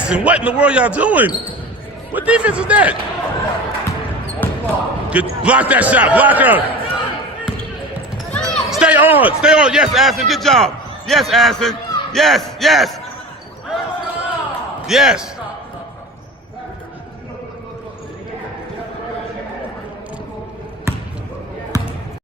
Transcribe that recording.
Aston, what in the world y'all doing? What defense is that? Good, block that shot. Block her. Stay on. Stay on. Yes, Aston. Good job. Yes, Aston. Yes. Yes. Yes.